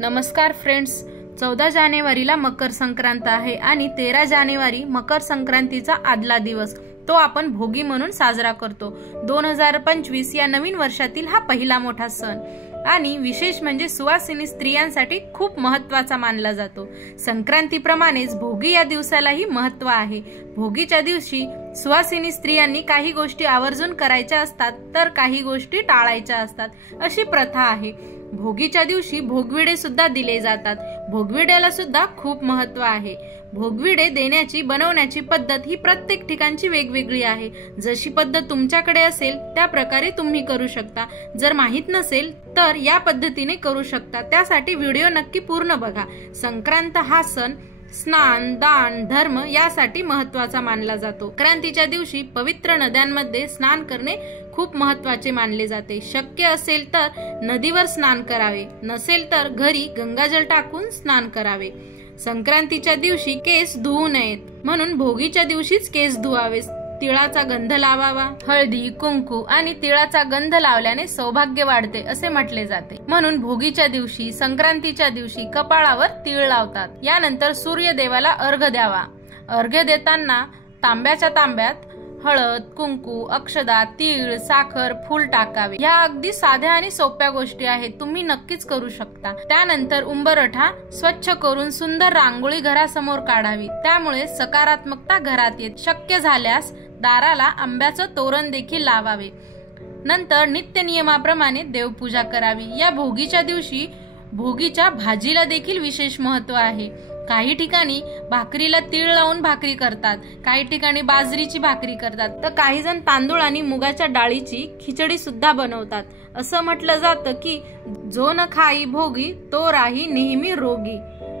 नमस्कार फ्रेंड्स, 14 जानेवारीला मकर संक्रांत आहे आणि 13 जानेवारी मकर संक्रांतीचा आदला दिवस तो आपण भोगी म्हणून साजरा करतो। 2025 या नवीन वर्षातील हा पहिला मोठा सण आणि विशेष म्हणजे सुवासिनी स्त्रियांसाठी खूप महत्त्वाचा मानला जातो। संक्रांतीप्रमाणेच भोगी या दिवसालाही महत्त्व आहे। भोगीच्या दिवशी सुवासिनी स्त्रियांनी काही गोष्टी आवर्जून करायच्या असतात तर काही गोष्टी टाळायच्या असतात, अशी प्रथा आहे। भोगीच्या दिवशी भोगविडे सुद्धा दिले जातात। भोगविड्याला सुद्धा खूप महत्त्व आहे। भोगविडे देण्याची बनवण्याची पद्धत ही प्रत्येक ठिकाणची वेगवेगळी आहे। जशी पद्धत तुमच्याकडे असेल त्या प्रकारे तुम्ही करू शकता। जर माहित नसेल तर या पद्धतीने करू शकता। त्यासाठी व्हिडिओ नक्की पूर्ण बघा। संक्रांत हा सण स्नान, दान, धर्म यासाठी महत्त्वाचा मानला जातो। संक्रांतीच्या दिवशी पवित्र नद्यांमध्ये स्नान करणे खूप महत्त्वाचे मानले जाते। शक्य असेल तर नदीवर स्नान करावे, नसेल तर घरी गंगाजल टाकून स्नान करावे। संक्रांतीच्या दिवशी केस धुवू नयेत म्हणून भोगीच्या दिवशीच केस धुवावे। तिळाचा गंध लावावा। हळदी, कुंकू आणि तिळाचा गंध लावल्याने सौभाग्य वाढते असे म्हटले जाते, म्हणून भोगीच्या दिवशी संक्रांतीच्या दिवशी कपाळावर तीळ लावतात। यानंतर सूर्यदेवाला अर्घ्य द्यावा। अर्घ्य देताना तांब्याच्या तांब्यात हळद, कुंकू, अक्षदा, तीळ, साखर, फूल टाकावे। या अगदी साध्या आणि सोप्या गोष्टी आहेत, तुम्ही नक्कीच करू शकता। त्यानंतर उंबरठा स्वच्छ करून सुंदर रांगोळी घरासमोर काढावी, त्यामुळे सकारात्मकता घरात येते। शक्य झाल्यास दाराला आंब्याचं तोरण देखील लावावे। नंतर नित्य नियमाप्रमाणे देवपूजा करावी। या भोगीच्या दिवशी भोगीच्या भाजीला देखील विशेष महत्त्व आहे। काही ठिकाणी भाकरीला तीळ लावून भाकरी करतात, काही ठिकाणी बाजरीची भाकरी करतात, तर काही जण तांदूळ आणि मुगाच्या डाळीची खिचडी सुद्धा बनवतात। असं म्हटलं जातं की जो न खाई भोगी तो राही नेहमी रोगी।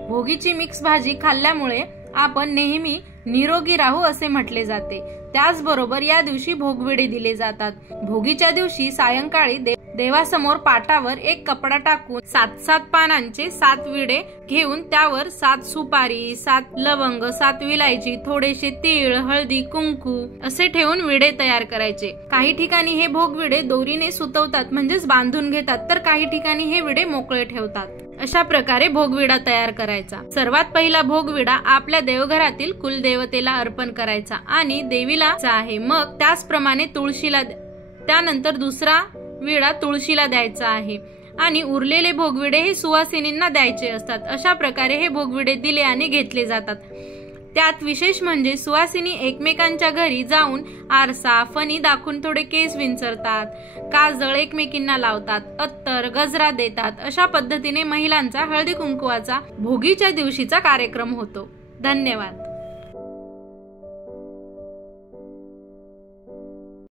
भोगीची मिक्स भाजी खाल्ल्यामुळे आपण नेहमी निरोगी राहू असे म्हटले जाते। त्याचबरोबर या दिवशी भोगविडे दिले जातात। भोगीच्या दिवशी सायंकाळी देवासमोर पाटावर एक कपडा टाकून 7 पानांचे 7 विडे घेऊन त्यावर 7 सुपारी, 7 लवंग, 7 विलायची, थोडेसे तीळ, हळदी, कुंकू असे ठेवून विडे तयार करायचे। काही ठिकाणी हे भोगविडे दोरीने सुतवतात म्हणजेच बांधून घेतात, तर काही ठिकाणी हे विडे मोकळे ठेवतात। अशा प्रकारे भोगविडा तयार करायचा। सर्वात पहिला भोगविडा आपल्या देवघरातील कुलदेवतेला अर्पण करायचा आणि देवीला आहे, मग त्याचप्रमाणे तुळशीला, त्यानंतर दुसरा विडा तुळशीला द्यायचा आहे आणि उरलेले भोगविडे हे सुवासिनींना द्यायचे असतात। अशा प्रकारे हे भोगविडे दिले आणि घेतले जातात। त्यात विशेष म्हणजे सुवासिनी एकमेकांच्या घरी जाऊन आरसा, फणी दाखवून थोडे केस विंचरतात, काजळ एकमेकींना लावतात, अत्तर, गजरा देतात। अशा पद्धतीने महिलांचा हळदी कुंकवाचा भोगीच्या दिवशीचा कार्यक्रम होतो। धन्यवाद।